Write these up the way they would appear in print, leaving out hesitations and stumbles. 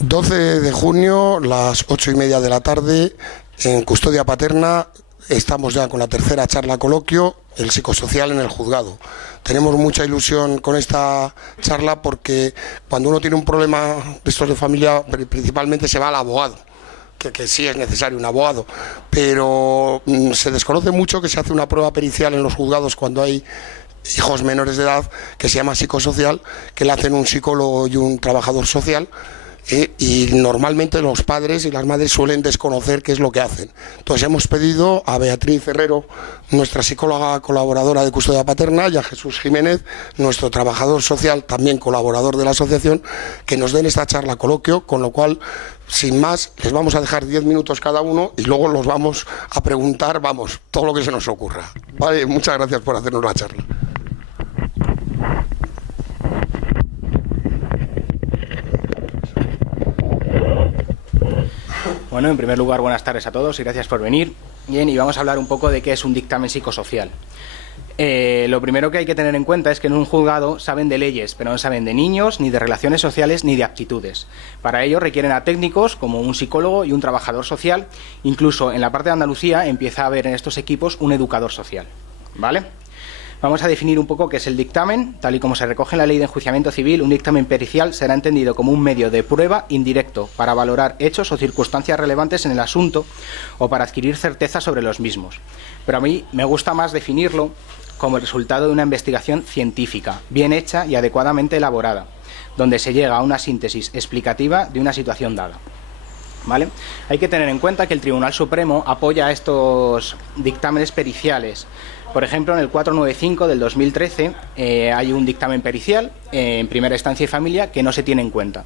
12 de junio, las 8:30 de la tarde, en Custodia Paterna, estamos ya con la tercera charla coloquio, el psicosocial en el juzgado. Tenemos mucha ilusión con esta charla porque cuando uno tiene un problema de estos de familia, principalmente se va al abogado. Que sí es necesario un abogado, pero se desconoce mucho que se hace una prueba pericial en los juzgados cuando hay hijos menores de edad, que se llama psicosocial, que le hacen un psicólogo y un trabajador social, y normalmente los padres y las madres suelen desconocer qué es lo que hacen. Entonces hemos pedido a Beatriz Herrero, nuestra psicóloga colaboradora de Custodia Paterna, y a Jesús Jiménez, nuestro trabajador social, también colaborador de la asociación, que nos den esta charla coloquio, con lo cual, sin más, les vamos a dejar 10 minutos cada uno y luego los vamos a preguntar, todo lo que se nos ocurra. Vale, muchas gracias por hacernos la charla. Bueno, en primer lugar, buenas tardes a todos y gracias por venir. Bien, y vamos a hablar un poco de qué es un dictamen psicosocial. Lo primero que hay que tener en cuenta es que en un juzgado saben de leyes, pero no saben de niños, ni de relaciones sociales, ni de aptitudes. Para ello requieren a técnicos como un psicólogo y un trabajador social. Incluso en la parte de Andalucía empieza a haber en estos equipos un educador social. ¿Vale? Vamos a definir un poco qué es el dictamen. Tal y como se recoge en la Ley de Enjuiciamiento Civil, un dictamen pericial será entendido como un medio de prueba indirecto para valorar hechos o circunstancias relevantes en el asunto o para adquirir certeza sobre los mismos. Pero a mí me gusta más definirlo como el resultado de una investigación científica, bien hecha y adecuadamente elaborada, donde se llega a una síntesis explicativa de una situación dada. ¿Vale? Hay que tener en cuenta que el Tribunal Supremo apoya estos dictámenes periciales. Por ejemplo, en el 495 del 2013 hay un dictamen pericial en primera instancia y familia que no se tiene en cuenta.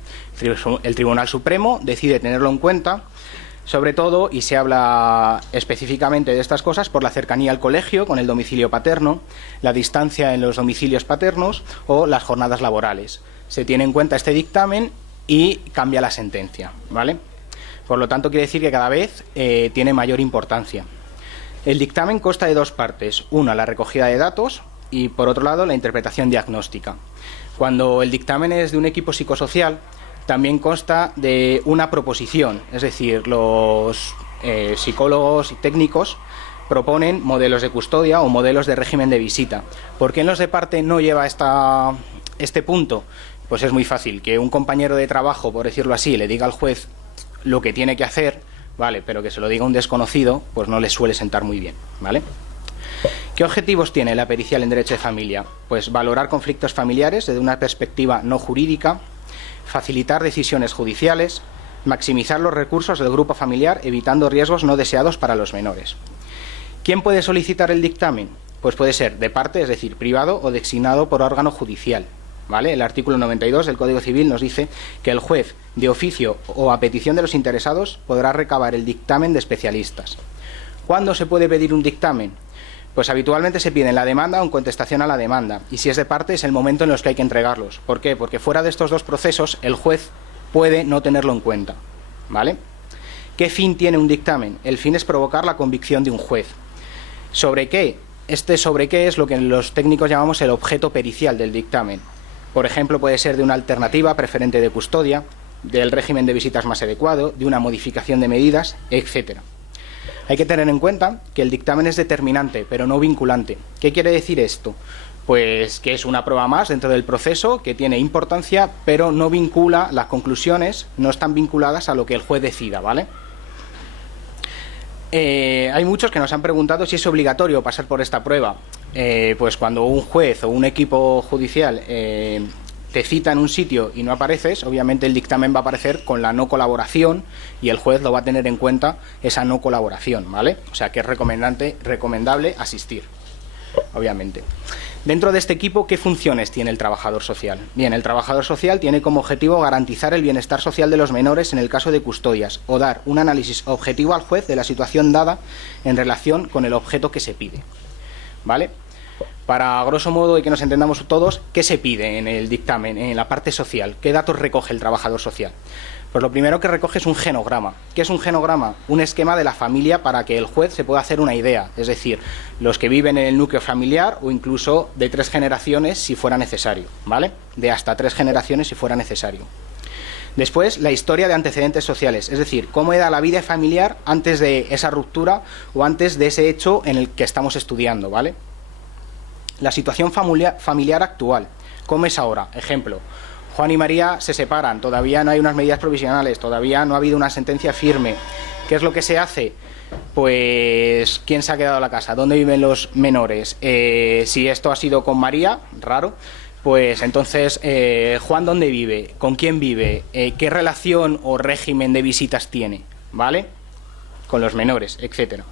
El Tribunal Supremo decide tenerlo en cuenta, sobre todo, y se habla específicamente de estas cosas por la cercanía al colegio con el domicilio paterno, la distancia en los domicilios paternos o las jornadas laborales. Se tiene en cuenta este dictamen y cambia la sentencia, ¿vale? Por lo tanto, quiere decir que cada vez tiene mayor importancia. El dictamen consta de dos partes. Una, la recogida de datos y, por otro lado, la interpretación diagnóstica. Cuando el dictamen es de un equipo psicosocial, también consta de una proposición. Es decir, los psicólogos y técnicos proponen modelos de custodia o modelos de régimen de visita. ¿Por qué en los de parte no lleva este punto? Pues es muy fácil. Que un compañero de trabajo, por decirlo así, le diga al juez lo que tiene que hacer, vale, pero que se lo diga un desconocido, pues no le suele sentar muy bien, ¿vale? ¿Qué objetivos tiene la pericial en derecho de familia? Pues valorar conflictos familiares desde una perspectiva no jurídica, facilitar decisiones judiciales, maximizar los recursos del grupo familiar, evitando riesgos no deseados para los menores. ¿Quién puede solicitar el dictamen? Pues puede ser de parte, es decir, privado o designado por órgano judicial. ¿Vale? El artículo 92 del Código Civil nos dice que el juez, de oficio o a petición de los interesados, podrá recabar el dictamen de especialistas. ¿Cuándo se puede pedir un dictamen? Pues habitualmente se pide en la demanda o en contestación a la demanda, y si es de parte es el momento en los que hay que entregarlos. ¿Por qué? Porque fuera de estos dos procesos el juez puede no tenerlo en cuenta. ¿Vale? ¿Qué fin tiene un dictamen? El fin es provocar la convicción de un juez. ¿Sobre qué? Sobre qué es lo que los técnicos llamamos el objeto pericial del dictamen. Por ejemplo, puede ser de una alternativa preferente de custodia, del régimen de visitas más adecuado, de una modificación de medidas, etc. Hay que tener en cuenta que el dictamen es determinante, pero no vinculante. ¿Qué quiere decir esto? Pues que es una prueba más dentro del proceso, que tiene importancia, pero no vincula, las conclusiones no están vinculadas a lo que el juez decida, ¿vale? Hay muchos que nos han preguntado si es obligatorio pasar por esta prueba. Pues cuando un juez o un equipo judicial te cita en un sitio y no apareces, obviamente el dictamen va a aparecer con la no colaboración y el juez lo va a tener en cuenta esa no colaboración, ¿vale? O sea que es recomendable asistir, obviamente. Dentro de este equipo, ¿qué funciones tiene el trabajador social? Bien, el trabajador social tiene como objetivo garantizar el bienestar social de los menores en el caso de custodias o dar un análisis objetivo al juez de la situación dada en relación con el objeto que se pide, ¿vale? Para, grosso modo, y que nos entendamos todos, ¿qué se pide en el dictamen, en la parte social? ¿Qué datos recoge el trabajador social? Pues lo primero que recoge es un genograma. ¿Qué es un genograma? Un esquema de la familia para que el juez se pueda hacer una idea, es decir, los que viven en el núcleo familiar o incluso de 3 generaciones si fuera necesario, ¿vale? De hasta 3 generaciones si fuera necesario. Después, la historia de antecedentes sociales, es decir, cómo era la vida familiar antes de esa ruptura o antes de ese hecho en el que estamos estudiando, ¿vale? La situación familiar actual, ¿cómo es ahora? Ejemplo, Juan y María se separan, todavía no hay unas medidas provisionales, todavía no ha habido una sentencia firme. ¿Qué es lo que se hace? Pues, ¿quién se ha quedado en la casa? ¿Dónde viven los menores? Si esto ha sido con María, raro, pues entonces, Juan, ¿dónde vive? ¿Con quién vive? ¿Qué relación o régimen de visitas tiene? ¿Vale? Con los menores, etcétera.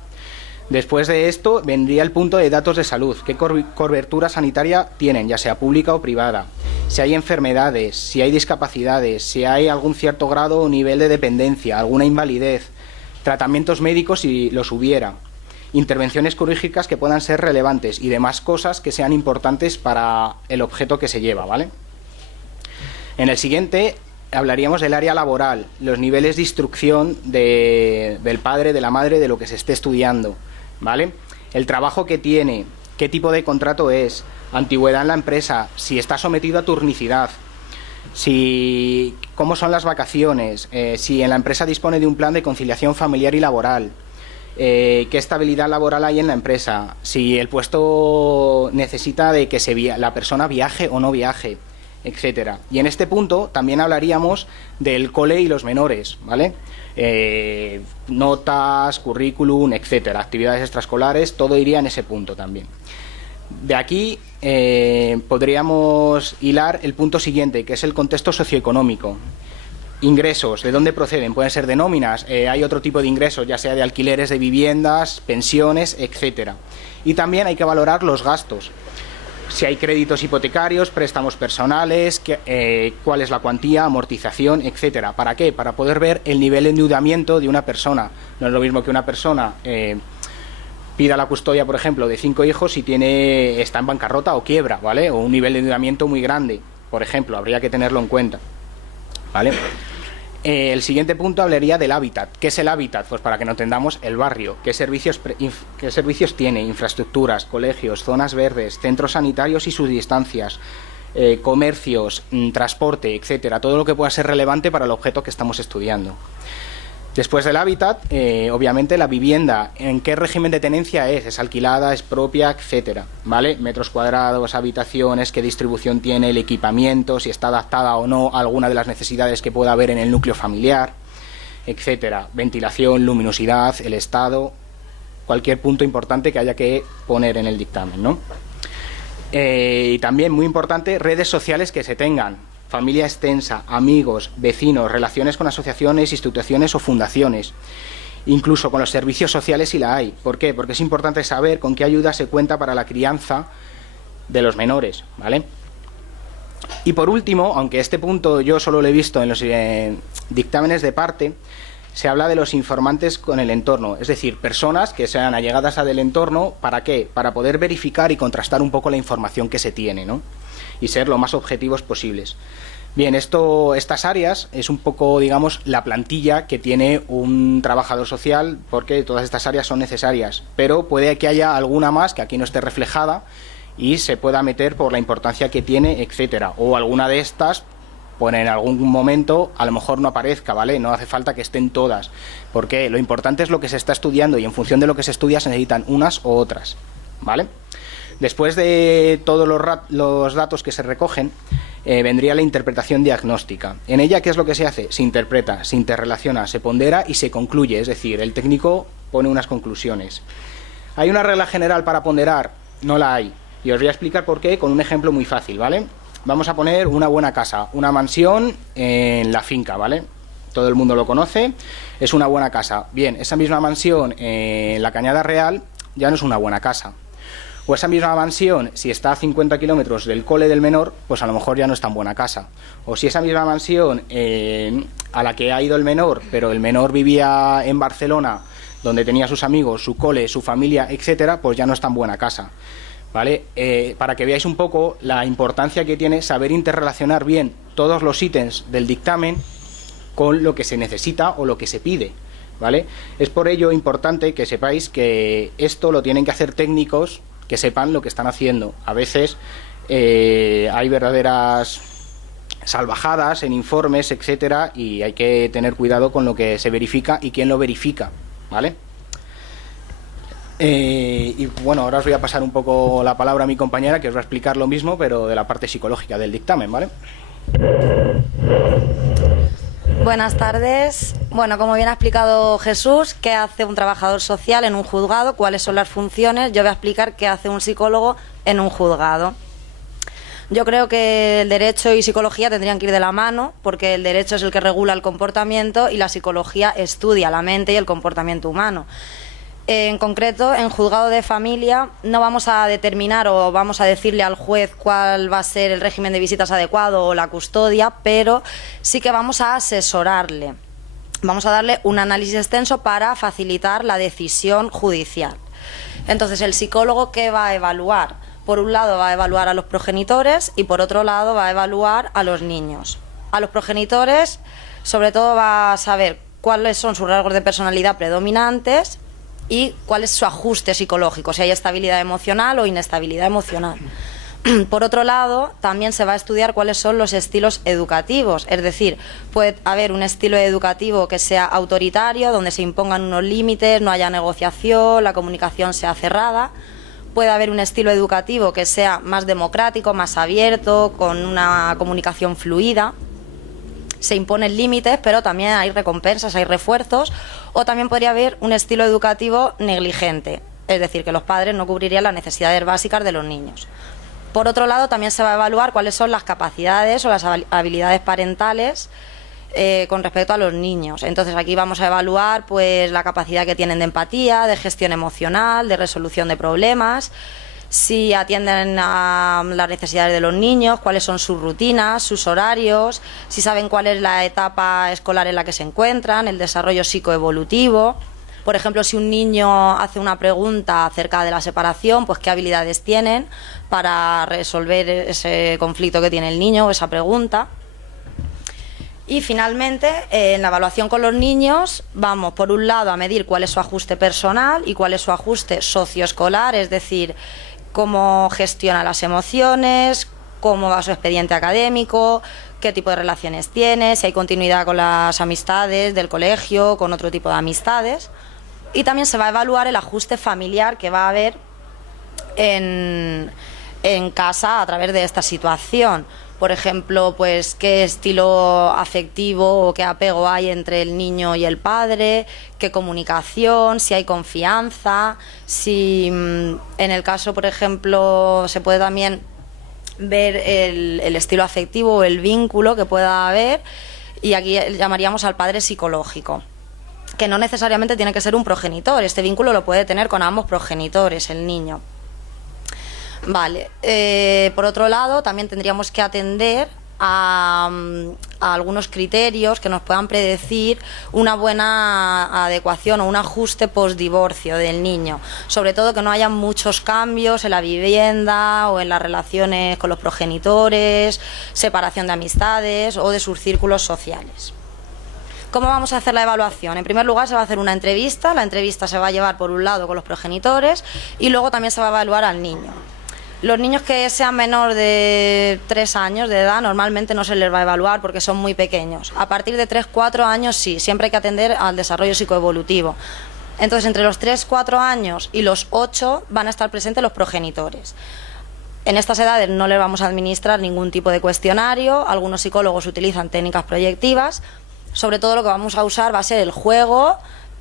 Después de esto vendría el punto de datos de salud. ¿Qué cobertura sanitaria tienen, ya sea pública o privada? Si hay enfermedades, si hay discapacidades, si hay algún cierto grado o nivel de dependencia, alguna invalidez, tratamientos médicos si los hubiera, intervenciones quirúrgicas que puedan ser relevantes y demás cosas que sean importantes para el objeto que se lleva, ¿vale? En el siguiente hablaríamos del área laboral, los niveles de instrucción del padre, de la madre, de lo que se esté estudiando, ¿vale? El trabajo que tiene, qué tipo de contrato es, antigüedad en la empresa, si está sometido a turnicidad, cómo son las vacaciones, si en la empresa dispone de un plan de conciliación familiar y laboral, qué estabilidad laboral hay en la empresa, si el puesto necesita de que la persona viaje o no viaje, etcétera. Y en este punto también hablaríamos del cole y los menores, ¿vale? Notas, currículum, etcétera, actividades extraescolares, todo iría en ese punto también. De aquí podríamos hilar el punto siguiente, que es el contexto socioeconómico. Ingresos, ¿de dónde proceden? Pueden ser de nóminas, hay otro tipo de ingresos, ya sea de alquileres de viviendas, pensiones, etcétera. Y también hay que valorar los gastos. Si hay créditos hipotecarios, préstamos personales, cuál es la cuantía, amortización, etcétera. ¿Para qué? Para poder ver el nivel de endeudamiento de una persona. No es lo mismo que una persona pida la custodia, por ejemplo, de 5 hijos si está en bancarrota o quiebra, ¿vale? O un nivel de endeudamiento muy grande, por ejemplo, habría que tenerlo en cuenta, ¿vale? El siguiente punto hablaría del hábitat. ¿Qué es el hábitat? Pues para que no entendamos, el barrio. ¿Qué servicios tiene? Infraestructuras, colegios, zonas verdes, centros sanitarios y sus distancias, comercios, transporte, etcétera. Todo lo que pueda ser relevante para el objeto que estamos estudiando. Después del hábitat, obviamente la vivienda, ¿en qué régimen de tenencia es? ¿Es alquilada, es propia, etcétera? ¿Vale? Metros cuadrados, habitaciones, qué distribución tiene, el equipamiento, si está adaptada o no a alguna de las necesidades que pueda haber en el núcleo familiar, etcétera. Ventilación, luminosidad, el estado, cualquier punto importante que haya que poner en el dictamen, ¿no? Y también, muy importante, redes sociales que se tengan. Familia extensa, amigos, vecinos, relaciones con asociaciones, instituciones o fundaciones, incluso con los servicios sociales si la hay. ¿Por qué? Porque es importante saber con qué ayuda se cuenta para la crianza de los menores, ¿vale? Y por último, aunque este punto yo solo lo he visto en los dictámenes de parte, se habla de los informantes con el entorno, es decir, personas que sean allegadas a del entorno, ¿para qué? Para poder verificar y contrastar un poco la información que se tiene, ¿no? Y ser lo más objetivos posibles. Bien, estas áreas es un poco, digamos, la plantilla que tiene un trabajador social, porque todas estas áreas son necesarias, pero puede que haya alguna más que aquí no esté reflejada y se pueda meter por la importancia que tiene, etcétera, o alguna de estas, pues en algún momento a lo mejor no aparezca, ¿vale? No hace falta que estén todas, porque lo importante es lo que se está estudiando y en función de lo que se estudia se necesitan unas u otras, ¿vale? Después de todos los datos que se recogen, vendría la interpretación diagnóstica. En ella, ¿qué es lo que se hace? Se interpreta, se interrelaciona, se pondera y se concluye, es decir, el técnico pone unas conclusiones. ¿Hay una regla general para ponderar? No la hay. Y os voy a explicar por qué con un ejemplo muy fácil, ¿vale? Vamos a poner una buena casa, una mansión en la finca, ¿vale? Todo el mundo lo conoce, es una buena casa. Bien, esa misma mansión en la Cañada Real ya no es una buena casa. O esa misma mansión, si está a 50 kilómetros del cole del menor, pues a lo mejor ya no es tan buena casa. O si esa misma mansión a la que ha ido el menor, pero el menor vivía en Barcelona, donde tenía sus amigos, su cole, su familia, etcétera, pues ya no es tan buena casa, ¿vale? Para que veáis un poco la importancia que tiene saber interrelacionar bien todos los ítems del dictamen con lo que se necesita o lo que se pide, ¿vale? Es por ello importante que sepáis que esto lo tienen que hacer técnicos que sepan lo que están haciendo. A veces hay verdaderas salvajadas en informes, etcétera, y hay que tener cuidado con lo que se verifica y quién lo verifica, ¿vale? Y bueno, ahora os voy a pasar un poco la palabra a mi compañera, que os va a explicar lo mismo, pero de la parte psicológica del dictamen, ¿vale? Buenas tardes. Bueno, como bien ha explicado Jesús, ¿qué hace un trabajador social en un juzgado? ¿Cuáles son las funciones? Yo voy a explicar qué hace un psicólogo en un juzgado. Yo creo que el derecho y psicología tendrían que ir de la mano, porque el derecho es el que regula el comportamiento y la psicología estudia la mente y el comportamiento humano. En concreto, en juzgado de familia no vamos a determinar o vamos a decirle al juez cuál va a ser el régimen de visitas adecuado o la custodia, pero sí que vamos a asesorarle. Vamos a darle un análisis extenso para facilitar la decisión judicial. Entonces, ¿el psicólogo qué va a evaluar? Por un lado va a evaluar a los progenitores y por otro lado va a evaluar a los niños. A los progenitores, sobre todo, va a saber cuáles son sus rasgos de personalidad predominantes y cuál es su ajuste psicológico, si hay estabilidad emocional o inestabilidad emocional. Por otro lado, también se va a estudiar cuáles son los estilos educativos, es decir, puede haber un estilo educativo que sea autoritario, donde se impongan unos límites, no haya negociación, la comunicación sea cerrada. Puede haber un estilo educativo que sea más democrático, más abierto, con una comunicación fluida. Se imponen límites, pero también hay recompensas, hay refuerzos, o también podría haber un estilo educativo negligente, es decir, que los padres no cubrirían las necesidades básicas de los niños. Por otro lado, también se va a evaluar cuáles son las capacidades o las habilidades parentales con respecto a los niños. Entonces aquí vamos a evaluar pues la capacidad que tienen de empatía, de gestión emocional, de resolución de problemas, si atienden a las necesidades de los niños, cuáles son sus rutinas, sus horarios, si saben cuál es la etapa escolar en la que se encuentran, el desarrollo psicoevolutivo. Por ejemplo, si un niño hace una pregunta acerca de la separación, pues qué habilidades tienen para resolver ese conflicto que tiene el niño o esa pregunta. Y finalmente, en la evaluación con los niños, vamos por un lado a medir cuál es su ajuste personal y cuál es su ajuste socioescolar, es decir, cómo gestiona las emociones, cómo va su expediente académico, qué tipo de relaciones tiene, si hay continuidad con las amistades del colegio, con otro tipo de amistades. Y también se va a evaluar el ajuste familiar que va a haber en casa a través de esta situación. Por ejemplo, pues qué estilo afectivo o qué apego hay entre el niño y el padre, qué comunicación, si hay confianza, si en el caso, por ejemplo, se puede también ver el estilo afectivo o el vínculo que pueda haber, y aquí llamaríamos al padre psicológico, que no necesariamente tiene que ser un progenitor, este vínculo lo puede tener con ambos progenitores, el niño. Vale, por otro lado, también tendríamos que atender a algunos criterios que nos puedan predecir una buena adecuación o un ajuste postdivorcio del niño. Sobre todo que no haya muchos cambios en la vivienda o en las relaciones con los progenitores, separación de amistades o de sus círculos sociales. ¿Cómo vamos a hacer la evaluación? En primer lugar, se va a hacer una entrevista. La entrevista se va a llevar por un lado con los progenitores y luego también se va a evaluar al niño. Los niños que sean menor de 3 años de edad normalmente no se les va a evaluar porque son muy pequeños. A partir de 3-4 años sí, siempre hay que atender al desarrollo psicoevolutivo. Entonces, entre los 3-4 años y los 8 van a estar presentes los progenitores. En estas edades no les vamos a administrar ningún tipo de cuestionario. Algunos psicólogos utilizan técnicas proyectivas. Sobre todo lo que vamos a usar va a ser el juego,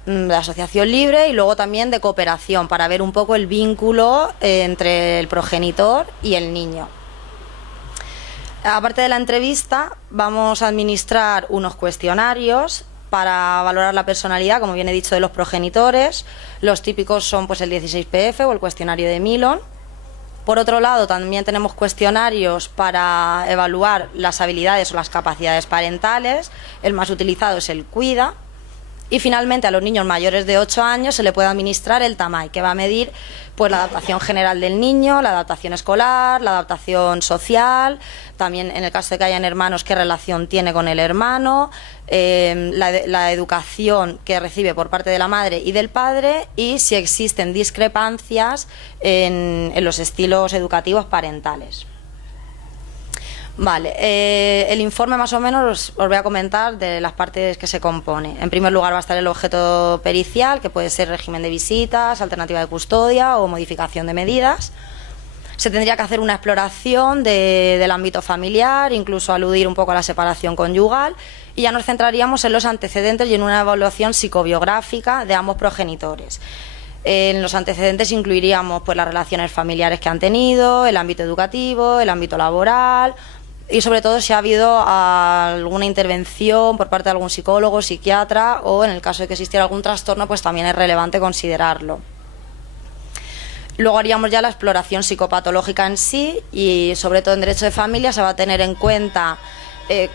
de asociación libre y luego también de cooperación para ver un poco el vínculo entre el progenitor y el niño. Aparte de la entrevista, vamos a administrar unos cuestionarios para valorar la personalidad, como bien he dicho, de los progenitores. Los típicos son pues el 16PF o el cuestionario de Milon. Por otro lado, también tenemos cuestionarios para evaluar las habilidades o las capacidades parentales. El más utilizado es el CUIDA. Y finalmente a los niños mayores de 8 años se le puede administrar el TAMAI, que va a medir pues la adaptación general del niño, la adaptación escolar, la adaptación social, también en el caso de que hayan hermanos, qué relación tiene con el hermano, la educación que recibe por parte de la madre y del padre y si existen discrepancias en los estilos educativos parentales. Vale, el informe más o menos os voy a comentar de las partes que se compone. En primer lugar va a estar el objeto pericial, que puede ser régimen de visitas, alternativa de custodia o modificación de medidas. Se tendría que hacer una exploración del ámbito familiar, incluso aludir un poco a la separación conyugal, y ya nos centraríamos en los antecedentes y en una evaluación psicobiográfica de ambos progenitores. En los antecedentes incluiríamos pues las relaciones familiares que han tenido, el ámbito educativo, el ámbito laboral y sobre todo si ha habido alguna intervención por parte de algún psicólogo, psiquiatra o en el caso de que existiera algún trastorno pues también es relevante considerarlo. Luego haríamos ya la exploración psicopatológica en sí y sobre todo en derecho de familia se va a tener en cuenta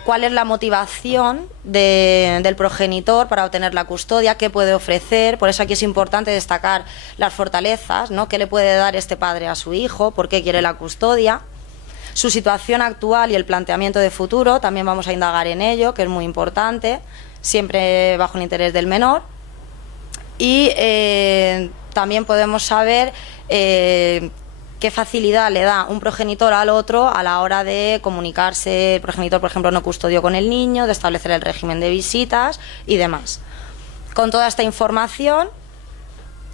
cuál es la motivación del progenitor para obtener la custodia, qué puede ofrecer. Por eso aquí es importante destacar las fortalezas, ¿no? ¿Qué le puede dar este padre a su hijo? ¿Por qué quiere la custodia? Su situación actual y el planteamiento de futuro, también vamos a indagar en ello, que es muy importante, siempre bajo el interés del menor. Y también podemos saber qué facilidad le da un progenitor al otro a la hora de comunicarse. El progenitor, por ejemplo, no custodió con el niño, de establecer el régimen de visitas y demás. Con toda esta información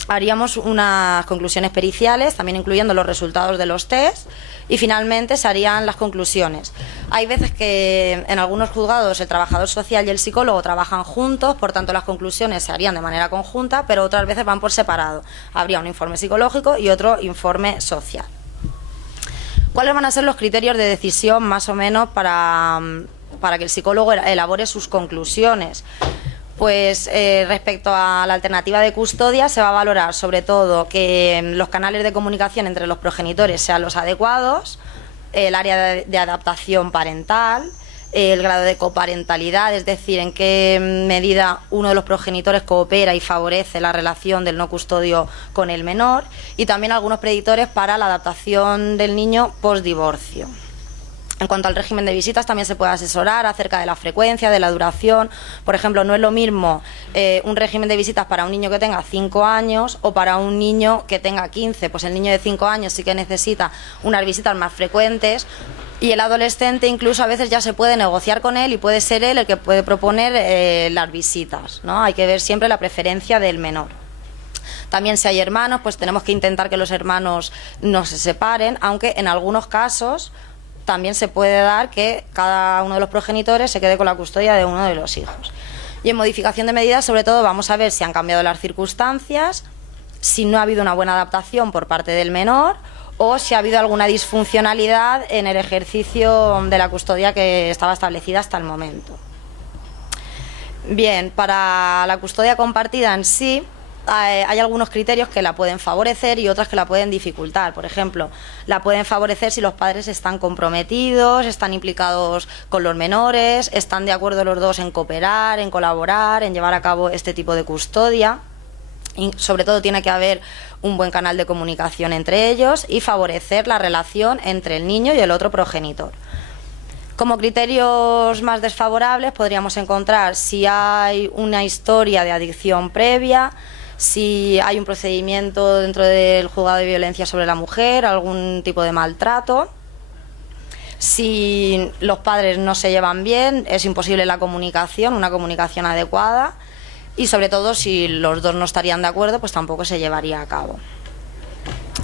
haríamos unas conclusiones periciales, también incluyendo los resultados de los test, y finalmente se harían las conclusiones. Hay veces que en algunos juzgados el trabajador social y el psicólogo trabajan juntos, por tanto las conclusiones se harían de manera conjunta, pero otras veces van por separado. Habría un informe psicológico y otro informe social. ¿Cuáles van a ser los criterios de decisión más o menos para que el psicólogo elabore sus conclusiones? Pues respecto a la alternativa de custodia se va a valorar sobre todo que los canales de comunicación entre los progenitores sean los adecuados, el área de adaptación parental, el grado de coparentalidad, es decir, en qué medida uno de los progenitores coopera y favorece la relación del no custodio con el menor, y también algunos predictores para la adaptación del niño post-divorcio. En cuanto al régimen de visitas, también se puede asesorar acerca de la frecuencia, de la duración. Por ejemplo, no es lo mismo un régimen de visitas para un niño que tenga 5 años o para un niño que tenga 15. Pues el niño de 5 años sí que necesita unas visitas más frecuentes, y el adolescente incluso a veces ya se puede negociar con él y puede ser él el que puede proponer las visitas, ¿no? Hay que ver siempre la preferencia del menor. También si hay hermanos, pues tenemos que intentar que los hermanos no se separen, aunque en algunos casos también se puede dar que cada uno de los progenitores se quede con la custodia de uno de los hijos. Y en modificación de medidas, sobre todo, vamos a ver si han cambiado las circunstancias, si no ha habido una buena adaptación por parte del menor o si ha habido alguna disfuncionalidad en el ejercicio de la custodia que estaba establecida hasta el momento. Bien, para la custodia compartida en sí, hay algunos criterios que la pueden favorecer y otras que la pueden dificultar. Por ejemplo, la pueden favorecer si los padres están comprometidos, están implicados con los menores, están de acuerdo los dos en cooperar, en colaborar, en llevar a cabo este tipo de custodia. Y sobre todo tiene que haber un buen canal de comunicación entre ellos y favorecer la relación entre el niño y el otro progenitor. Como criterios más desfavorables podríamos encontrar si hay una historia de adicción previa, si hay un procedimiento dentro del juzgado de violencia sobre la mujer, algún tipo de maltrato, si los padres no se llevan bien, es imposible la comunicación, una comunicación adecuada, y sobre todo si los dos no estarían de acuerdo, pues tampoco se llevaría a cabo.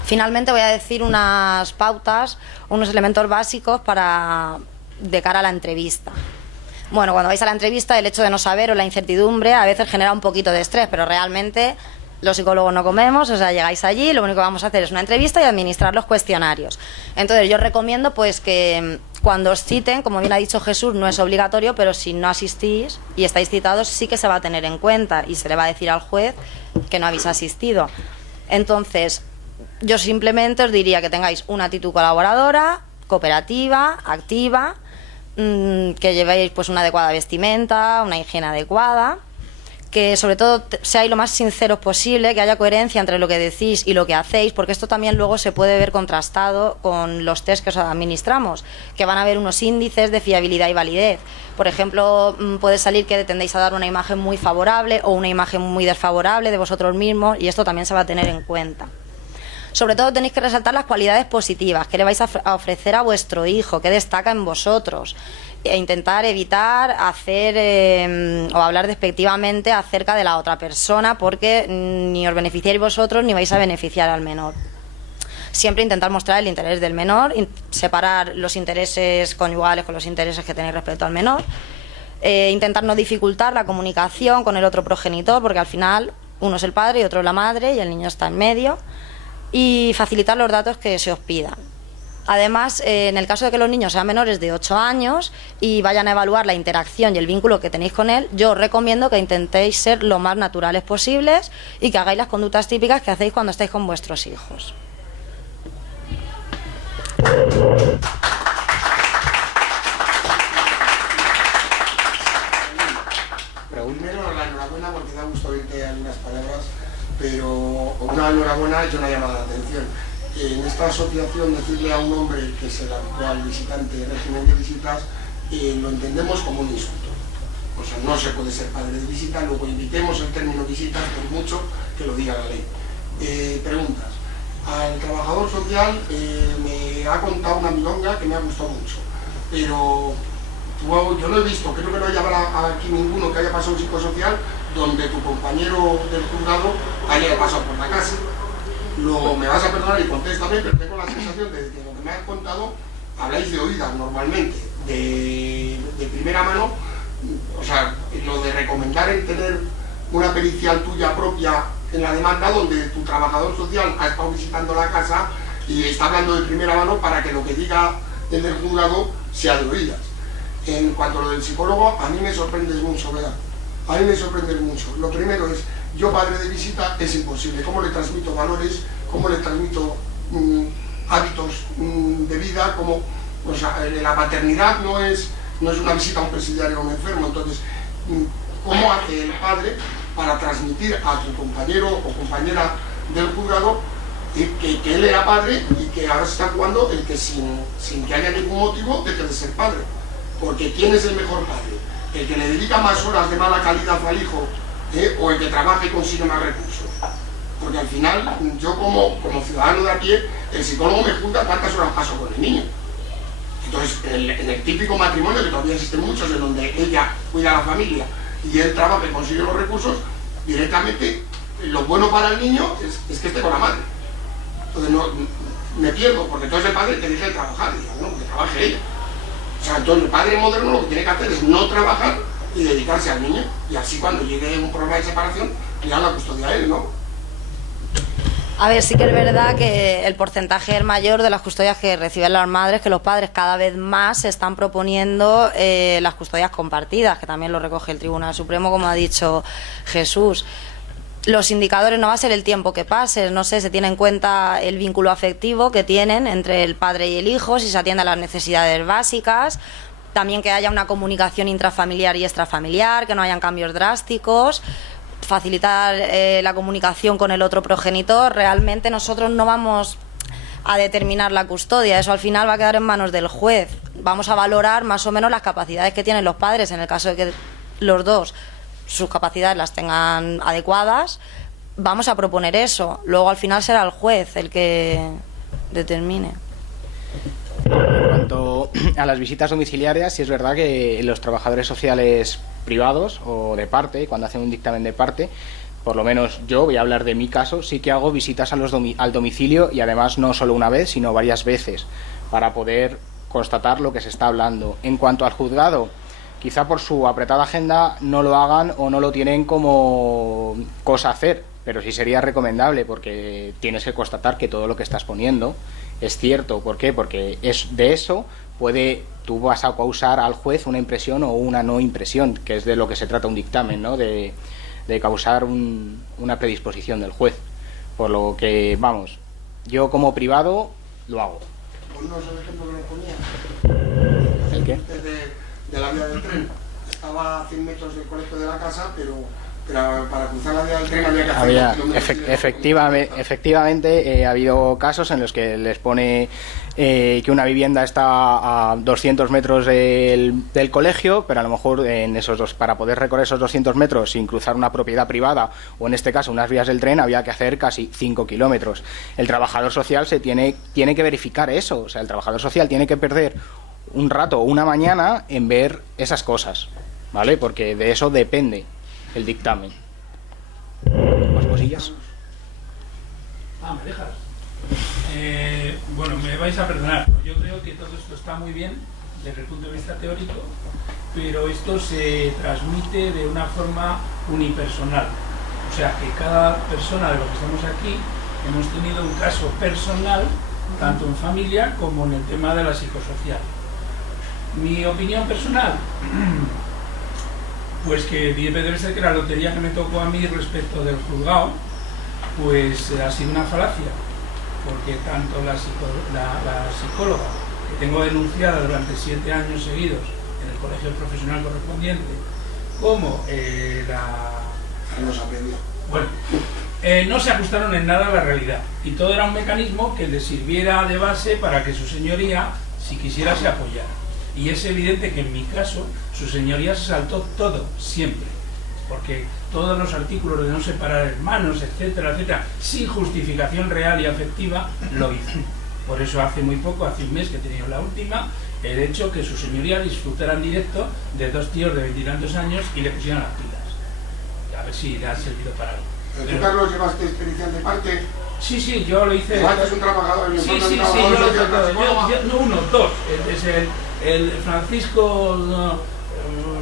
Finalmente voy a decir unas pautas, unos elementos básicos de cara a la entrevista. Bueno, cuando vais a la entrevista, el hecho de no saber o la incertidumbre a veces genera un poquito de estrés, pero realmente los psicólogos no comemos, o sea, llegáis allí, lo único que vamos a hacer es una entrevista y administrar los cuestionarios. Entonces yo recomiendo pues que cuando os citen, como bien ha dicho Jesús, no es obligatorio, pero si no asistís y estáis citados sí que se va a tener en cuenta y se le va a decir al juez que no habéis asistido. Entonces yo simplemente os diría que tengáis una actitud colaboradora, cooperativa, activa, que llevéis pues una adecuada vestimenta, una higiene adecuada, que sobre todo seáis lo más sinceros posible, que haya coherencia entre lo que decís y lo que hacéis, porque esto también luego se puede ver contrastado con los test que os administramos, que van a haber unos índices de fiabilidad y validez. Por ejemplo, puede salir que tendéis a dar una imagen muy favorable o una imagen muy desfavorable de vosotros mismos, y esto también se va a tener en cuenta. Sobre todo tenéis que resaltar las cualidades positivas que le vais a ofrecer a vuestro hijo, que destaca en vosotros, e intentar evitar hacer o hablar despectivamente acerca de la otra persona, porque ni os beneficiáis vosotros ni vais a beneficiar al menor. Siempre intentar mostrar el interés del menor, separar los intereses conyugales con los intereses que tenéis respecto al menor, intentar no dificultar la comunicación con el otro progenitor, porque al final uno es el padre y otro es la madre y el niño está en medio, y facilitar los datos que se os pidan. Además, en el caso de que los niños sean menores de 8 años y vayan a evaluar la interacción y el vínculo que tenéis con él, yo os recomiendo que intentéis ser lo más naturales posibles y que hagáis las conductas típicas que hacéis cuando estáis con vuestros hijos. Primero, la enhorabuena, porque da gusto oírte algunas palabras, pero una enhorabuena ha hecho una llamada de atención. En esta asociación, decirle a un hombre que es el actual visitante de régimen de visitas, lo entendemos como un insulto. O sea, no se puede ser padre de visita, luego invitemos el término visitas, por mucho que lo diga la ley. Preguntas. Al trabajador social me ha contado una milonga que me ha gustado mucho, pero yo no he visto, creo que no haya aquí ninguno que haya pasado un psicosocial donde tu compañero del juzgado haya pasado por la casa. Luego me vas a perdonar y contéstame, pero tengo la sensación de que lo que me has contado habláis de oídas normalmente, de primera mano. O sea, lo de recomendar el tener una pericial tuya propia en la demanda, donde tu trabajador social ha estado visitando la casa y está hablando de primera mano para que lo que diga el del juzgado sea de oídas. En cuanto a lo del psicólogo, a mí me sorprende mucho, ¿verdad? A mí me sorprende mucho. Lo primero es, yo padre de visita es imposible. ¿Cómo le transmito valores? ¿Cómo le transmito hábitos de vida? O sea, la paternidad no es una visita a un presidiario o a un enfermo. Entonces, ¿cómo hace el padre para transmitir a tu compañero o compañera del juzgado que él era padre y que ahora se está jugando el que sin que haya ningún motivo deje de ser padre? Porque ¿quién es el mejor padre? ¿El que le dedica más horas de mala calidad al hijo o el que trabaja y consigue más recursos? Porque al final, yo como ciudadano de a pie, el psicólogo me juzga cuántas horas paso con el niño. Entonces, en el típico matrimonio, que todavía existen muchos, en donde ella cuida a la familia y él trabaja y consigue los recursos, directamente lo bueno para el niño es que esté con la madre. Entonces me pierdo, porque entonces el padre te deja de trabajar, y digo, no, que trabaje ella. O sea, entonces el padre moderno lo que tiene que hacer es no trabajar y dedicarse al niño, y así cuando llegue un problema de separación, ya la custodia a él, ¿no? A ver, sí que es verdad que el porcentaje es mayor de las custodias que reciben las madres, que los padres cada vez más se están proponiendo las custodias compartidas, que también lo recoge el Tribunal Supremo, como ha dicho Jesús. Los indicadores no va a ser el tiempo que pase, no sé, se tiene en cuenta el vínculo afectivo que tienen entre el padre y el hijo, si se atiende a las necesidades básicas, también que haya una comunicación intrafamiliar y extrafamiliar, que no hayan cambios drásticos, facilitar la comunicación con el otro progenitor. Realmente nosotros no vamos a determinar la custodia, eso al final va a quedar en manos del juez. Vamos a valorar más o menos las capacidades que tienen los padres, en el caso de que los dos sus capacidades las tengan adecuadas, vamos a proponer eso. Luego al final será el juez el que determine. En cuanto a las visitas domiciliarias, sí es verdad que los trabajadores sociales privados o de parte, cuando hacen un dictamen de parte, por lo menos yo voy a hablar de mi caso, sí que hago visitas al domicilio, y además no solo una vez, sino varias veces, para poder constatar lo que se está hablando. En cuanto al juzgado, quizá por su apretada agenda no lo hagan o no lo tienen como cosa a hacer, pero sí sería recomendable, porque tienes que constatar que todo lo que estás poniendo es cierto. ¿Por qué? Porque de eso tú vas a causar al juez una impresión o una no impresión, que es de lo que se trata un dictamen, ¿no? De causar una predisposición del juez. Por lo que, vamos, yo como privado lo hago. Ponnos el ejemplo que nos ponía. ¿El qué? De la vía del tren. Estaba a 100 metros del colegio de la casa, pero Pero para cruzar la vía del tren había que hacer efectivamente, ha habido casos en los que les pone que una vivienda está a 200 metros del colegio, pero a lo mejor para poder recorrer esos 200 metros sin cruzar una propiedad privada o en este caso unas vías del tren había que hacer casi 5 kilómetros. El trabajador social tiene que verificar eso, o sea, el trabajador social tiene que perder un rato o una mañana en ver esas cosas, ¿vale? Porque de eso depende el dictamen. ¿Más cosillas? ¿Me dejas? Bueno, me vais a perdonar. Yo creo que todo esto está muy bien desde el punto de vista teórico, pero esto se transmite de una forma unipersonal. O sea, que cada persona de los que estamos aquí hemos tenido un caso personal, tanto en familia como en el tema de la psicosocial. Mi opinión personal, pues que debe ser que la lotería que me tocó a mí respecto del juzgado, pues ha sido una falacia, porque tanto la psicóloga, que tengo denunciada durante 7 años seguidos en el colegio profesional correspondiente, como no se ajustaron en nada a la realidad, y todo era un mecanismo que le sirviera de base para que su señoría, si quisiera, se apoyara. Y es evidente que en mi caso, su señoría se saltó todo, siempre. Porque todos los artículos de no separar hermanos, etcétera, etcétera, sin justificación real y afectiva, lo hizo. Por eso hace muy poco, hace un mes que he tenido la última, he hecho que su señoría disfrutara en directo de 2 tíos de 20 y tantos años y le pusieran las pilas. A ver si le ha servido para algo. ¿Tú, Carlos, llevaste experiencia de parte? Sí, yo lo hice. ¿Tú un trabajador? Sí, yo lo hice todo. No uno, 2. Es el Francisco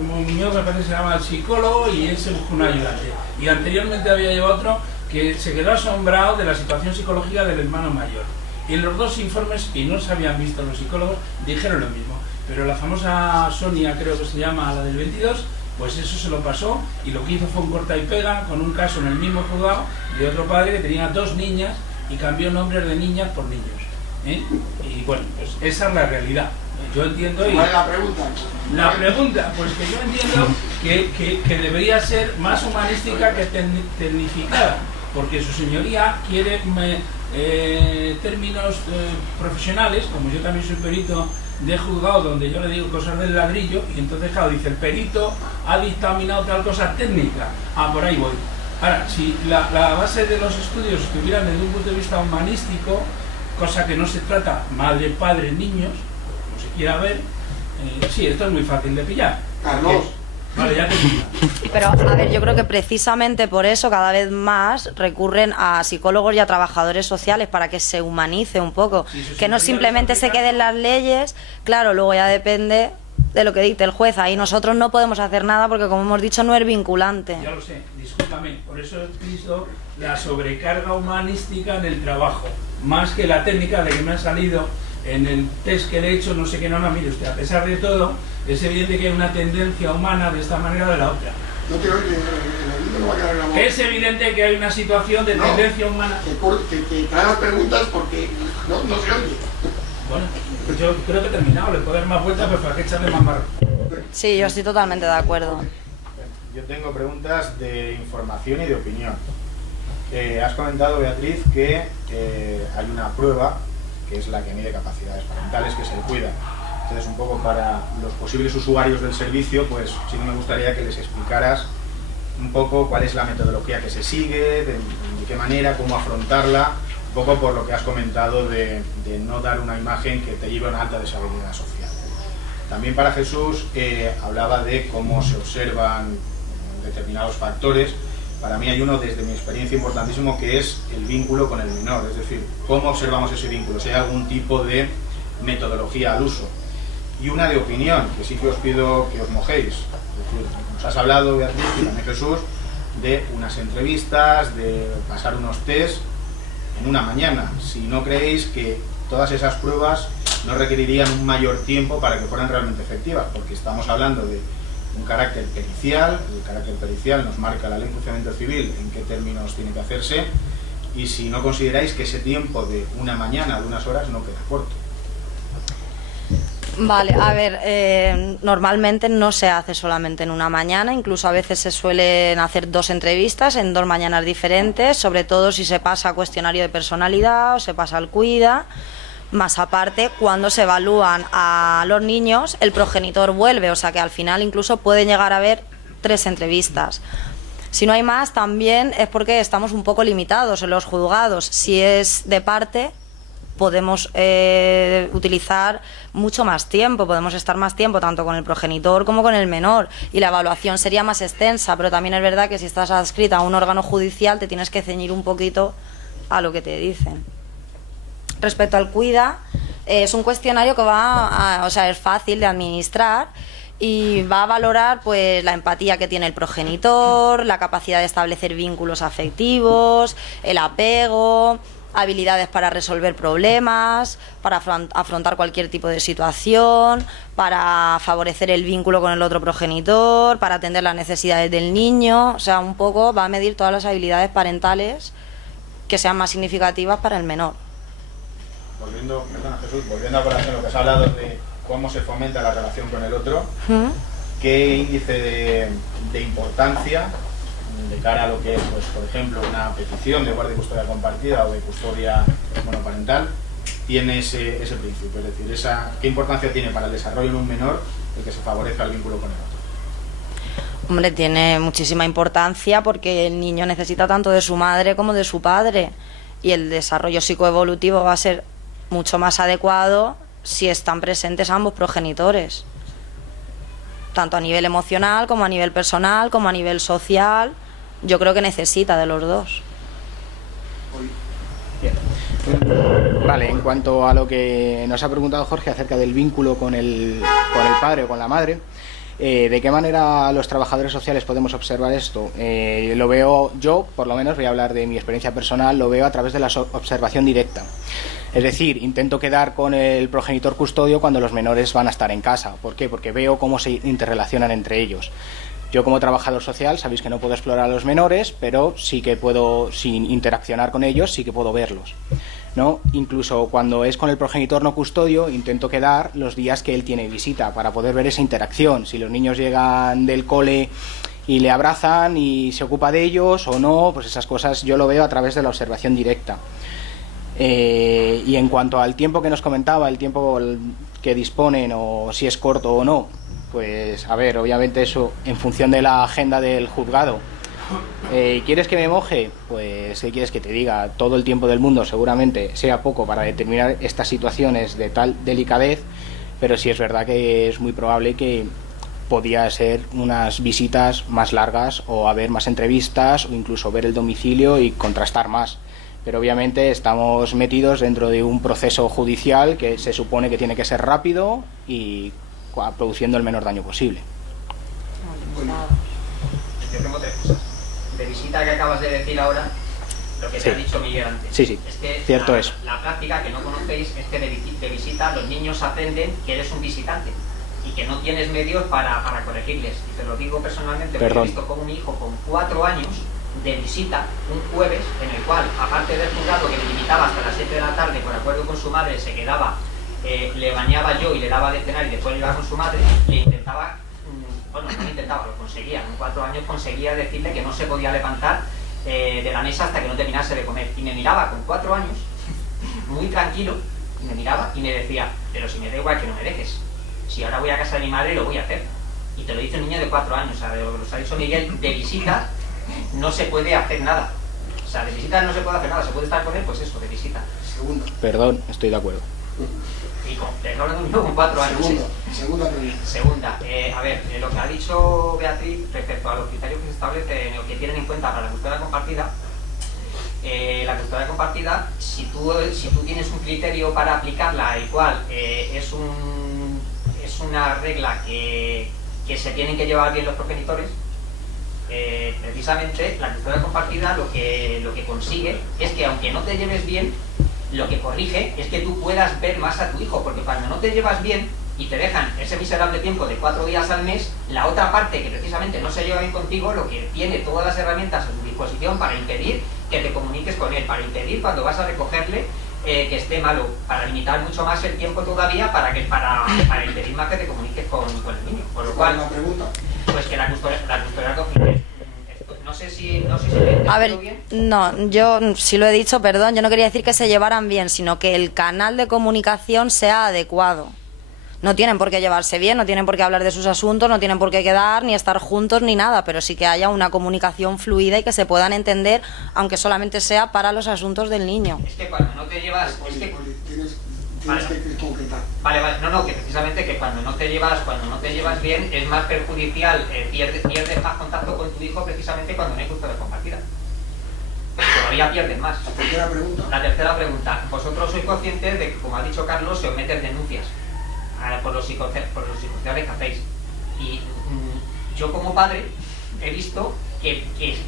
Muñoz, me parece que se llama el psicólogo, y él se buscó un ayudante. Y anteriormente había llevado otro que se quedó asombrado de la situación psicológica del hermano mayor. Y en los 2 informes, y no se habían visto los psicólogos, dijeron lo mismo. Pero la famosa Sonia, creo que se llama, la del 22, pues eso se lo pasó, y lo que hizo fue un corta y pega con un caso en el mismo juzgado de otro padre que tenía 2 niñas y cambió nombres de niñas por niños. Y bueno, pues esa es la realidad. Yo entiendo. ¿Cuál es la pregunta? La pregunta, pues que yo entiendo que debería ser más humanística que tecnificada, porque su señoría quiere términos profesionales, como yo también soy perito de juzgado, donde yo le digo cosas del ladrillo, y entonces claro, dice el perito ha dictaminado tal cosa técnica, por ahí voy. Ahora, si la base de los estudios estuvieran desde un punto de vista humanístico, cosa que no se trata madre, padre, niños, como se quiera ver, sí, esto es muy fácil de pillar. Carlos. Vale, ya te digo. Pero, a ver, yo creo que precisamente por eso cada vez más recurren a psicólogos y a trabajadores sociales para que se humanice un poco. Sí, que no simplemente se queden las leyes, claro, luego ya depende de lo que dicte el juez. Ahí nosotros no podemos hacer nada porque, como hemos dicho, no es vinculante. Ya lo sé, discúlpame, por eso he visto la sobrecarga humanística en el trabajo, más que la técnica de que me ha salido en el test que le he hecho, no sé qué, no, mire usted, a pesar de todo, es evidente que hay una tendencia humana de esta manera o de la otra. No te oye, no va a quedar grabado. Es evidente que hay una situación de tendencia humana. Que trae las preguntas porque no se oye. Bueno, pues yo creo que he terminado, le puedo dar más vueltas, pero para que echarle más marro. Sí, yo estoy totalmente de acuerdo. Yo tengo preguntas de información y de opinión. Has comentado, Beatriz, que hay una prueba que es la que mide capacidades parentales, que es el CUIDA. Entonces, un poco para los posibles usuarios del servicio, pues sí que me gustaría que les explicaras un poco cuál es la metodología que se sigue, de qué manera, cómo afrontarla, un poco por lo que has comentado de no dar una imagen que te lleve a una alta deshabilidad social. También para Jesús hablaba de cómo se observan determinados factores. Para mí hay uno, desde mi experiencia, importantísimo, que es el vínculo con el menor, es decir, cómo observamos ese vínculo, si hay algún tipo de metodología al uso. Y una de opinión, que sí que os pido que os mojéis. Es decir, nos has hablado, Beatriz, y también Jesús, de unas entrevistas, de pasar unos test en una mañana. Si no creéis que todas esas pruebas no requerirían un mayor tiempo para que fueran realmente efectivas, porque estamos hablando de un carácter pericial, el carácter pericial nos marca la ley de funcionamiento civil en qué términos tiene que hacerse, y si no consideráis que ese tiempo de una mañana, de unas horas, no queda corto. Vale, a ver, normalmente no se hace solamente en una mañana, incluso a veces se suelen hacer 2 entrevistas en 2 mañanas diferentes, sobre todo si se pasa a cuestionario de personalidad o se pasa al cuida. Más aparte, cuando se evalúan a los niños, el progenitor vuelve, o sea que al final incluso pueden llegar a haber 3 entrevistas. Si no hay más, también es porque estamos un poco limitados en los juzgados. Si es de parte, podemos utilizar mucho más tiempo, podemos estar más tiempo tanto con el progenitor como con el menor, y la evaluación sería más extensa, pero también es verdad que si estás adscrita a un órgano judicial te tienes que ceñir un poquito a lo que te dicen. Respecto al cuida, es un cuestionario que es fácil de administrar y va a valorar pues la empatía que tiene el progenitor, la capacidad de establecer vínculos afectivos, el apego, habilidades para resolver problemas, para afrontar cualquier tipo de situación, para favorecer el vínculo con el otro progenitor, para atender las necesidades del niño. O sea, un poco va a medir todas las habilidades parentales que sean más significativas para el menor. Volviendo a colación lo que has hablado de cómo se fomenta la relación con el otro, ¿qué índice de importancia de cara a lo que es, pues, por ejemplo, una petición de guardia y custodia compartida o de custodia monoparental tiene ese principio? Es decir, ¿qué importancia tiene para el desarrollo en un menor el que se favorezca el vínculo con el otro? Hombre, tiene muchísima importancia porque el niño necesita tanto de su madre como de su padre, y el desarrollo psicoevolutivo va a ser mucho más adecuado si están presentes ambos progenitores, tanto a nivel emocional como a nivel personal como a nivel social. Yo creo que necesita de los dos. Bien. Vale, en cuanto a lo que nos ha preguntado Jorge acerca del vínculo con el padre o con la madre, ¿de qué manera los trabajadores sociales podemos observar esto? Lo veo yo, por lo menos voy a hablar de mi experiencia personal, lo veo a través de la observación directa. Es decir, intento quedar con el progenitor custodio cuando los menores van a estar en casa. ¿Por qué? Porque veo cómo se interrelacionan entre ellos. Yo, como trabajador social, sabéis que no puedo explorar a los menores, pero sí que puedo, sin interaccionar con ellos, sí que puedo verlos, ¿no? Incluso cuando es con el progenitor no custodio, intento quedar los días que él tiene visita para poder ver esa interacción. Si los niños llegan del cole y le abrazan y se ocupa de ellos o no, pues esas cosas yo lo veo a través de la observación directa. Y en cuanto al tiempo que nos comentaba, el tiempo que disponen o si es corto o no, pues a ver, obviamente eso en función de la agenda del juzgado. ¿Quieres que me moje? Pues ¿qué quieres que te diga? Todo el tiempo del mundo seguramente sea poco para determinar estas situaciones de tal delicadez, pero sí es verdad que es muy probable que podía ser unas visitas más largas o haber más entrevistas o incluso ver el domicilio y contrastar más. Pero obviamente estamos metidos dentro de un proceso judicial que se supone que tiene que ser rápido y produciendo el menor daño posible. Yo tengo 3 cosas. De visita que acabas de decir ahora, lo que te ha dicho Miguel antes. Sí, es que cierto es. La práctica que no conocéis es que de visita los niños aprenden que eres un visitante y que no tienes medios para corregirles. Y te lo digo personalmente, porque he visto con un hijo con 4 años de visita un jueves, en el cual, aparte del juzgado que me limitaba hasta las 7 de la tarde por acuerdo con su madre, se quedaba, le bañaba yo y le daba de cenar y después le iba con su madre, le intentaba, bueno, no intentaba, lo conseguía, con 4 años conseguía decirle que no se podía levantar de la mesa hasta que no terminase de comer, y me miraba con 4 años muy tranquilo, y me miraba y me decía, pero si me da igual que no me dejes, si ahora voy a casa de mi madre lo voy a hacer. Y te lo dice un niño de 4 años, o sea, lo que nos ha dicho Miguel, de visita no se puede hacer nada. O sea, de visita no se puede hacer nada, se puede estar con él, pues eso, de visita. Segunda. Perdón, estoy de acuerdo. Y te estoy hablando de un niño con 4 años. Segunda. A ver, lo que ha dicho Beatriz respecto a los criterios que se establecen o que tienen en cuenta para la custodia compartida, la custodia compartida, si tú tienes un criterio para aplicarla, el cual es una regla que se tienen que llevar bien los progenitores, precisamente la custodia compartida lo que consigue es que, aunque no te lleves bien, lo que corrige es que tú puedas ver más a tu hijo, porque cuando no te llevas bien y te dejan ese miserable tiempo de 4 días al mes, la otra parte que precisamente no se lleva bien contigo, lo que tiene todas las herramientas a tu disposición para impedir que te comuniques con él, para impedir cuando vas a recogerle que esté malo, para limitar mucho más el tiempo todavía para impedir más que te comuniques con el niño. Por lo cual, pues que la custodia oficial. No sé si se a ver, bien. No, yo sí lo he dicho, perdón, yo no quería decir que se llevaran bien, sino que el canal de comunicación sea adecuado. No tienen por qué llevarse bien, no tienen por qué hablar de sus asuntos, no tienen por qué quedar, ni estar juntos, ni nada, pero sí que haya una comunicación fluida y que se puedan entender, aunque solamente sea para los asuntos del niño. Es que cuando no te llevas... Tienes que concretar. Vale, no, que precisamente que cuando no te llevas bien es más perjudicial, pierdes más contacto con tu hijo precisamente cuando no hay custodia compartida. Todavía pierdes más. La tercera pregunta. Vosotros sois conscientes de que, como ha dicho Carlos, se os meten denuncias por los psicosociales que hacéis. Y yo como padre he visto que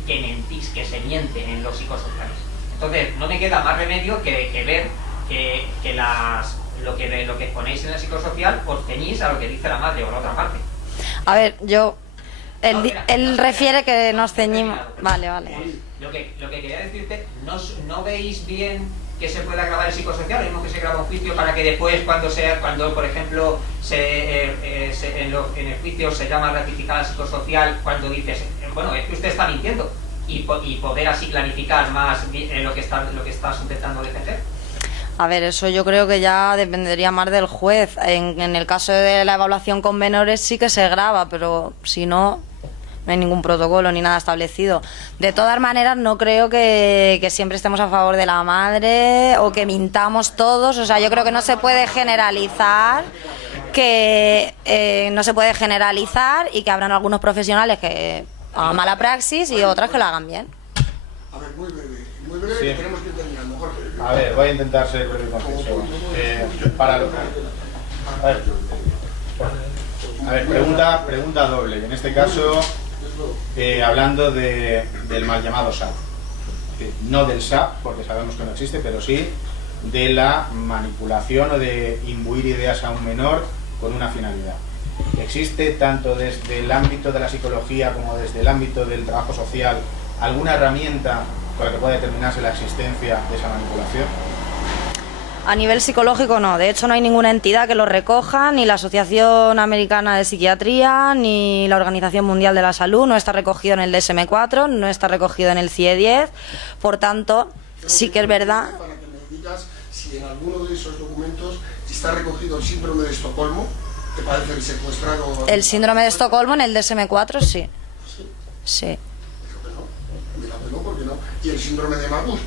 mentís, que se mienten en los psicosociales. Entonces, no me queda más remedio que ver que lo que ponéis en el psicosocial os ceñís a lo que dice la madre o la otra parte. A ver, él refiere que nos ceñimos. Vale. Lo que quería decirte, ¿no veis bien que se pueda grabar el psicosocial? Lo mismo que se graba un juicio para que después, cuando por ejemplo, en el juicio se llama ratificar al psicosocial, cuando dices, bueno, es que usted está mintiendo, y poder así clarificar más lo que estás intentando defender. A ver, eso yo creo que ya dependería más del juez. En el caso de la evaluación con menores sí que se graba, pero si no, no hay ningún protocolo ni nada establecido. De todas maneras, no creo que siempre estemos a favor de la madre o que mintamos todos. O sea, yo creo que no se puede generalizar, y que habrán algunos profesionales que hagan mala praxis y otras que lo hagan bien. A ver, muy breve, Sí. que tenemos que ir terminando, Jorge. A ver, voy a intentar ser breve y conciso. Pregunta doble. En este caso, hablando del mal llamado SAP. No del SAP, porque sabemos que no existe, pero sí de la manipulación o de imbuir ideas a un menor con una finalidad. ¿Existe tanto desde el ámbito de la psicología como desde el ámbito del trabajo social alguna herramienta con la que pueda determinarse la existencia de esa manipulación? A nivel psicológico no, de hecho no hay ninguna entidad que lo recoja, ni la Asociación Americana de Psiquiatría, ni la Organización Mundial de la Salud, no está recogido en el DSM-4, no está recogido en el CIE-10, por tanto, sí que es verdad... Para que me digas si en alguno de esos documentos está recogido el síndrome de Estocolmo, que parece el secuestrado... El síndrome de Estocolmo en el DSM-4 sí. Sí. No, ¿por qué no? Y el síndrome de Magus,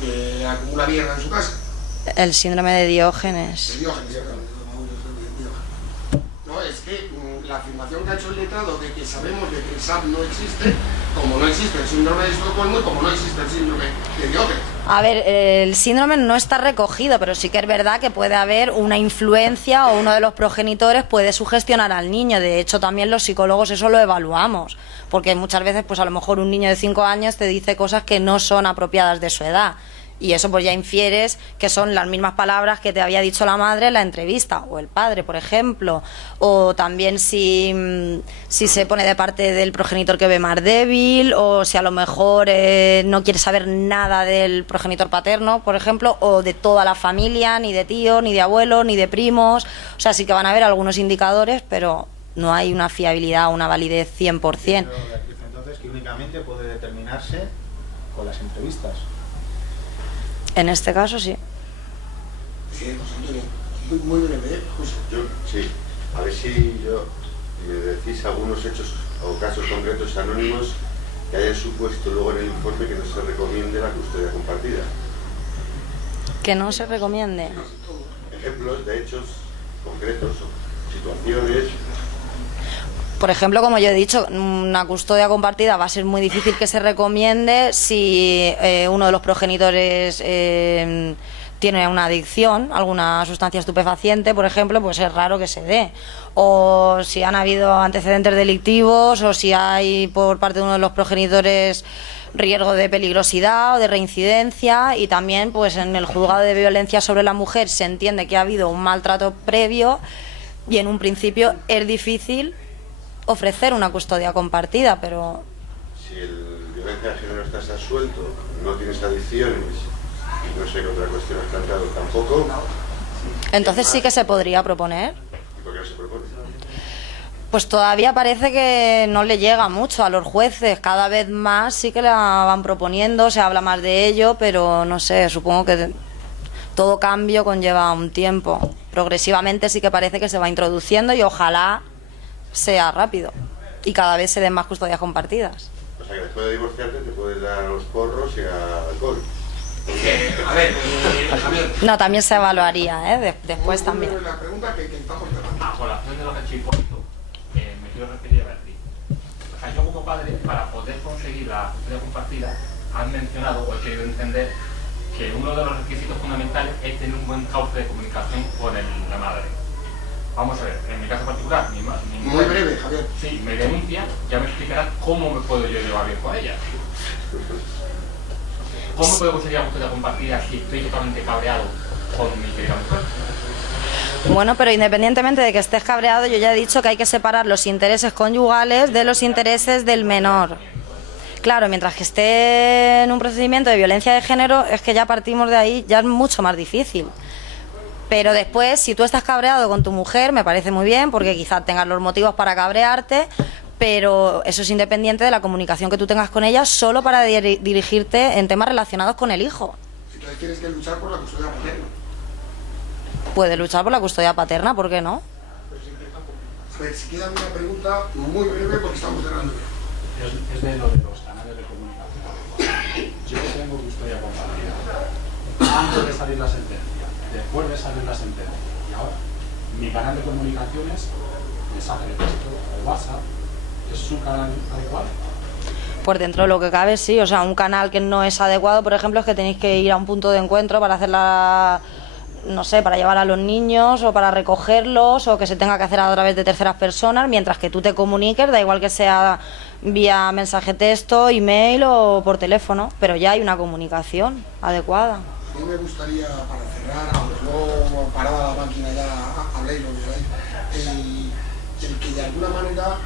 que acumula mierda en su casa. El síndrome de Diógenes. De Diógenes, no, es que la afirmación que ha hecho el letrado de que sabemos de que el SAP no existe, como no existe el síndrome de Estocolmo y como no existe el síndrome de Diógenes. A ver, el síndrome no está recogido, pero sí que es verdad que puede haber una influencia o uno de los progenitores puede sugestionar al niño. De hecho, también los psicólogos eso lo evaluamos, porque muchas veces, pues a lo mejor un niño de 5 años te dice cosas que no son apropiadas de su edad. Y eso pues ya infieres que son las mismas palabras que te había dicho la madre en la entrevista, o el padre, por ejemplo. O también si se pone de parte del progenitor que ve más débil, o si a lo mejor no quiere saber nada del progenitor paterno, por ejemplo, o de toda la familia, ni de tíos, ni de abuelos, ni de primos. O sea, sí que van a haber algunos indicadores, pero no hay una fiabilidad, una validez 100%. Entonces, que únicamente puede determinarse con las entrevistas. En este caso, sí. Sí, José Antonio, muy breve, José. Yo, sí, a ver si me decís algunos hechos o casos concretos anónimos que hayan supuesto luego en el informe que no se recomiende la custodia compartida. Que no se recomiende. Ejemplos de hechos concretos o situaciones. Por ejemplo, como yo he dicho, una custodia compartida va a ser muy difícil que se recomiende si uno de los progenitores tiene una adicción, alguna sustancia estupefaciente, por ejemplo, pues es raro que se dé. O si han habido antecedentes delictivos, o si hay por parte de uno de los progenitores riesgo de peligrosidad o de reincidencia. Y también, pues en el juzgado de violencia sobre la mujer se entiende que ha habido un maltrato previo y en un principio es difícil ofrecer una custodia compartida, pero... Si el violencia de género estás absuelto, no tienes adicciones y no sé qué otra cuestión has planteado tampoco. Entonces sí que se podría proponer. ¿Y por qué no se propone? Pues todavía parece que no le llega mucho a los jueces, cada vez más sí que la van proponiendo, se habla más de ello, pero no sé, supongo que todo cambio conlleva un tiempo. Progresivamente sí que parece que se va introduciendo y ojalá sea rápido y cada vez se den más custodias compartidas. O sea que después de divorciarte te puedes dar a los porros y al alcohol. A ver, Javier. No, también se evaluaría, después también. La pregunta que estamos tratando. A colación de lo que ha hecho Hipólito, me quiero referir a Beatriz. O sea, yo como padre, para poder conseguir la custodia compartida, han mencionado, o he querido entender, que uno de los requisitos fundamentales es tener un buen cauce de comunicación con la madre. Vamos a ver, en mi caso particular, mi Muy madre, breve, Javier. sí, me denuncia, ya me explicarás cómo me puedo yo llevar bien con ella. ¿Cómo puedo conseguir la custodia compartida si estoy totalmente cabreado con mi querida mujer? Bueno, pero independientemente de que estés cabreado, yo ya he dicho que hay que separar los intereses conyugales de los intereses del menor. Claro, mientras que esté en un procedimiento de violencia de género, es que ya partimos de ahí, ya es mucho más difícil. Pero después, si tú estás cabreado con tu mujer, me parece muy bien, porque quizás tengas los motivos para cabrearte, pero eso es independiente de la comunicación que tú tengas con ella, solo para dirigirte en temas relacionados con el hijo. Entonces tienes que luchar por la custodia paterna. Puede luchar por la custodia paterna, ¿por qué no? A ver, si queda una pregunta muy breve porque estamos cerrando ya. Es de lo de los canales de comunicación. Yo tengo custodia compartida antes de salir la sentencia, después de salir la sentencia, y ahora mi canal de comunicaciones, mensaje de texto o WhatsApp, ¿es un canal adecuado? Pues dentro de lo que cabe, sí. O sea, un canal que no es adecuado, por ejemplo, es que tenéis que ir a un punto de encuentro para hacer no sé, para llevar a los niños o para recogerlos, o que se tenga que hacer a través de terceras personas, mientras que tú te comuniques, da igual que sea vía mensaje texto, email o por teléfono, pero ya hay una comunicación adecuada. A mí me gustaría, para cerrar, aunque no parada la máquina ya habléis lo que veáis, el que de alguna manera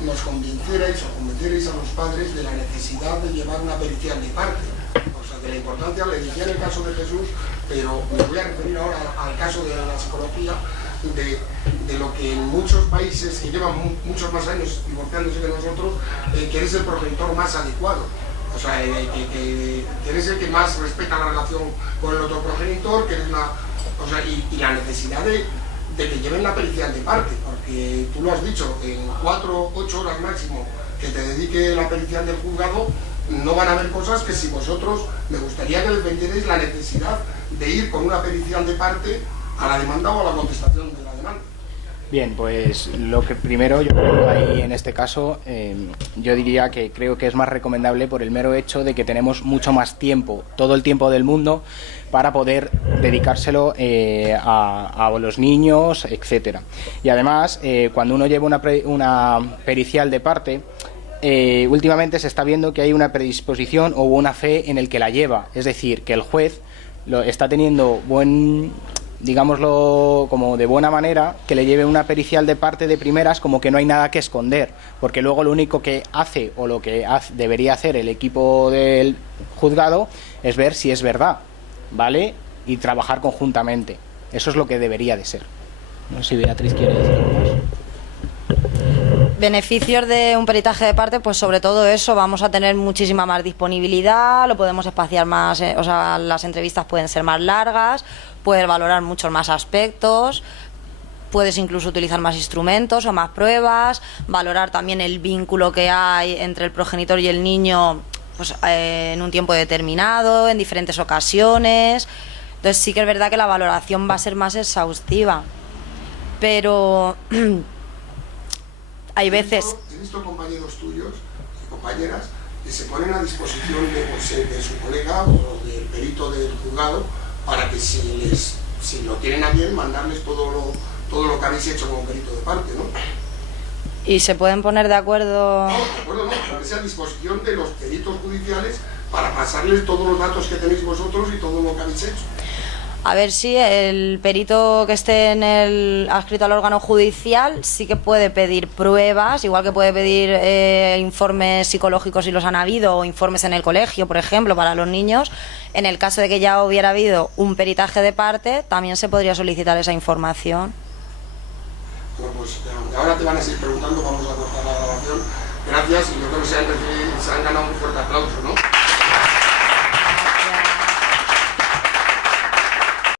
nos convencierais a los padres de la necesidad de llevar una pericial de parte. O sea, de la importancia, le decía en el caso de Jesús, pero me voy a referir ahora al caso de la psicología, de lo que en muchos países que llevan muchos más años divorciándose que nosotros, que eres el progenitor más adecuado. O sea, que eres el que más respeta la relación con el otro progenitor, que eres y la necesidad de que lleven la pericial de parte, porque tú lo has dicho, en 4 o 8 horas máximo que te dedique la pericial del juzgado, no van a haber cosas que si vosotros, me gustaría que defendierais la necesidad de ir con una pericial de parte a la demanda o a la contestación de la demanda. Bien, pues lo que primero yo creo ahí en este caso, yo diría que creo que es más recomendable por el mero hecho de que tenemos mucho más tiempo, todo el tiempo del mundo, para poder dedicárselo a los niños, etcétera. Y además, cuando uno lleva una pericial de parte, últimamente se está viendo que hay una predisposición o una fe en el que la lleva, es decir, que el juez lo está teniendo digámoslo como de buena manera, que le lleve una pericial de parte de primeras, como que no hay nada que esconder, porque luego lo único que hace o lo que debería hacer el equipo del juzgado es ver si es verdad, ¿vale? Y trabajar conjuntamente. Eso es lo que debería de ser. No sé si Beatriz quiere decir algo más. Beneficios de un peritaje de parte, pues sobre todo eso, vamos a tener muchísima más disponibilidad, lo podemos espaciar más, o sea, las entrevistas pueden ser más largas, puedes valorar muchos más aspectos, puedes incluso utilizar más instrumentos o más pruebas, valorar también el vínculo que hay entre el progenitor y el niño, pues en un tiempo determinado, en diferentes ocasiones. Entonces sí que es verdad que la valoración va a ser más exhaustiva, pero hay veces... He visto compañeros tuyos y compañeras que se ponen a disposición de su colega o del perito del juzgado para que si lo tienen a bien, mandarles todo lo que habéis hecho como perito de parte, ¿no? ¿Y se pueden poner de acuerdo? No, de acuerdo no, pero que sea a disposición de los peritos judiciales para pasarles todos los datos que tenéis vosotros y todo lo que habéis hecho. A ver si el perito que esté adscrito al órgano judicial sí que puede pedir pruebas, igual que puede pedir informes psicológicos si los han habido, o informes en el colegio, por ejemplo, para los niños. En el caso de que ya hubiera habido un peritaje de parte, también se podría solicitar esa información. Bueno, pues ahora te van a seguir preguntando, vamos a cortar la grabación. Gracias, y yo creo que se han ganado un fuerte aplauso, ¿no?